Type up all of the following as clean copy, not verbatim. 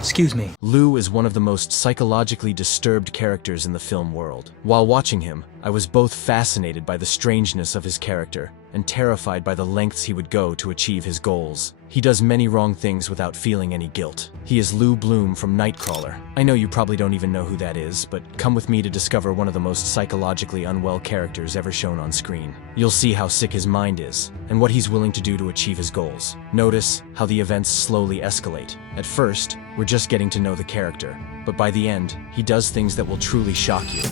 Excuse me. Lou is one of the most psychologically disturbed characters in the film world. While watching him, I was both fascinated by the strangeness of his character and terrified by the lengths he would go to achieve his goals. He does many wrong things without feeling any guilt. He is Lou Bloom from Nightcrawler. I know you probably don't even know who that is, but come with me to discover one of the most psychologically unwell characters ever shown on screen. You'll see how sick his mind is, and what he's willing to do to achieve his goals. Notice how the events slowly escalate. At first, we're just getting to know the character, but by the end, he does things that will truly shock you.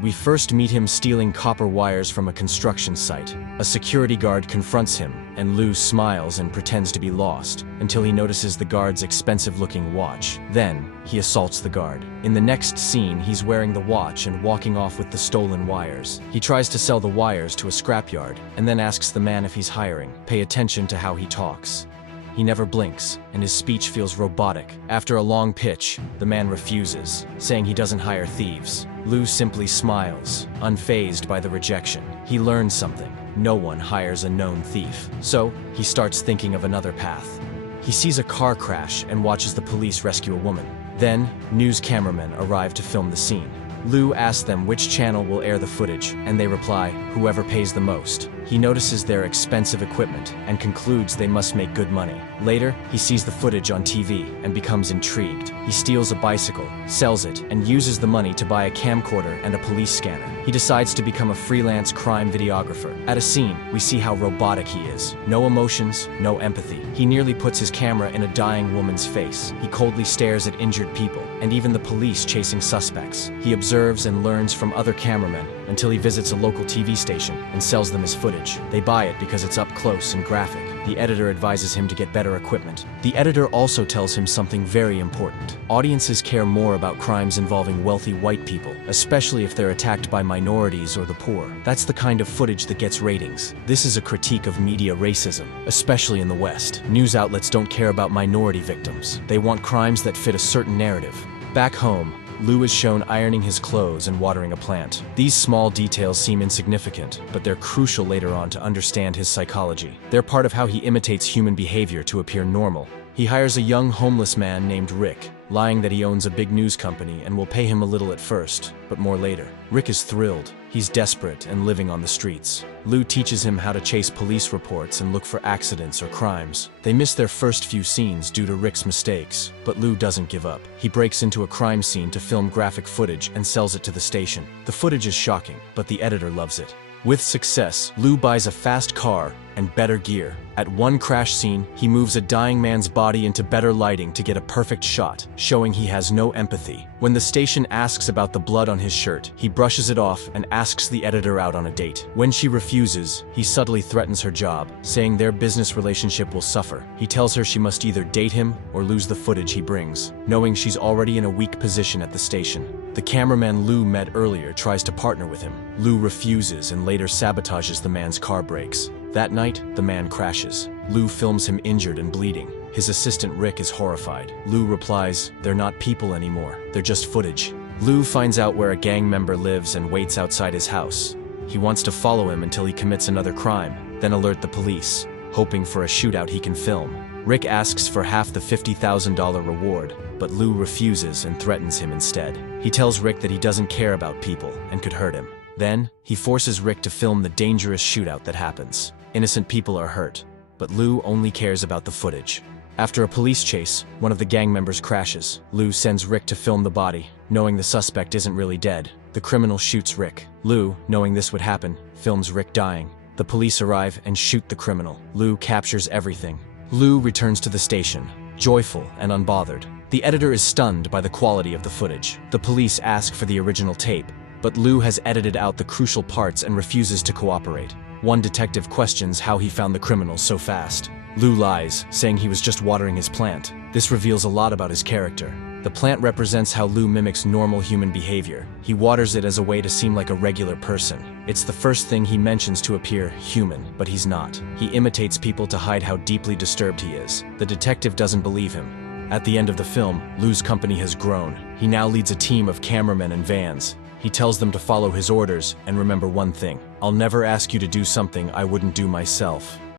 We first meet him stealing copper wires from a construction site. A security guard confronts him, and Lou smiles and pretends to be lost, until he notices the guard's expensive-looking watch. Then, he assaults the guard. In the next scene, he's wearing the watch and walking off with the stolen wires. He tries to sell the wires to a scrapyard, and then asks the man if he's hiring. Pay attention to how he talks. He never blinks, and his speech feels robotic. After a long pitch, the man refuses, saying he doesn't hire thieves. Lou simply smiles, unfazed by the rejection. He learns something. No one hires a known thief. So, he starts thinking of another path. He sees a car crash and watches the police rescue a woman. Then, news cameramen arrive to film the scene. Lou asks them which channel will air the footage, and they reply, whoever pays the most. He notices their expensive equipment and concludes they must make good money. Later, he sees the footage on TV and becomes intrigued. He steals a bicycle, sells it, and uses the money to buy a camcorder and a police scanner. He decides to become a freelance crime videographer. At a scene, we see how robotic he is. No emotions, no empathy. He nearly puts his camera in a dying woman's face. He coldly stares at injured people, and even the police chasing suspects. He observes and learns from other cameramen until he visits a local TV station and sells them his footage. They buy it because it's up close and graphic. The editor advises him to get better equipment. The editor also tells him something very important. Audiences care more about crimes involving wealthy white people, especially if they're attacked by minorities or the poor. That's the kind of footage that gets ratings. This is a critique of media racism, especially in the West. News outlets don't care about minority victims. They want crimes that fit a certain narrative. Back home, Lou is shown ironing his clothes and watering a plant. These small details seem insignificant, but they're crucial later on to understand his psychology. They're part of how he imitates human behavior to appear normal. He hires a young homeless man named Rick, lying that he owns a big news company and will pay him a little at first, but more later. Rick is thrilled. He's desperate and living on the streets. Lou teaches him how to chase police reports and look for accidents or crimes. They miss their first few scenes due to Rick's mistakes, but Lou doesn't give up. He breaks into a crime scene to film graphic footage and sells it to the station. The footage is shocking, but the editor loves it. With success, Lou buys a fast car and better gear. At one crash scene, he moves a dying man's body into better lighting to get a perfect shot, showing he has no empathy. When the station asks about the blood on his shirt, he brushes it off and asks the editor out on a date. When she refuses, he subtly threatens her job, saying their business relationship will suffer. He tells her she must either date him or lose the footage he brings, knowing she's already in a weak position at the station. The cameraman Lou met earlier tries to partner with him. Lou refuses and later sabotages the man's car brakes. That night, the man crashes. Lou films him injured and bleeding. His assistant Rick is horrified. Lou replies, "They're not people anymore. They're just footage." Lou finds out where a gang member lives and waits outside his house. He wants to follow him until he commits another crime, then alert the police, hoping for a shootout he can film. Rick asks for half the $50,000 reward, but Lou refuses and threatens him instead. He tells Rick that he doesn't care about people and could hurt him. Then, he forces Rick to film the dangerous shootout that happens. Innocent people are hurt, but Lou only cares about the footage. After a police chase, one of the gang members crashes. Lou sends Rick to film the body, knowing the suspect isn't really dead. The criminal shoots Rick. Lou, knowing this would happen, films Rick dying. The police arrive and shoot the criminal. Lou captures everything. Lou returns to the station, joyful and unbothered. The editor is stunned by the quality of the footage. The police ask for the original tape, but Lou has edited out the crucial parts and refuses to cooperate. One detective questions how he found the criminals so fast. Lou lies, saying he was just watering his plant. This reveals a lot about his character. The plant represents how Lou mimics normal human behavior. He waters it as a way to seem like a regular person. It's the first thing he mentions to appear human, but he's not. He imitates people to hide how deeply disturbed he is. The detective doesn't believe him. At the end of the film, Lou's company has grown. He now leads a team of cameramen and vans. He tells them to follow his orders and remember one thing: I'll never ask you to do something I wouldn't do myself.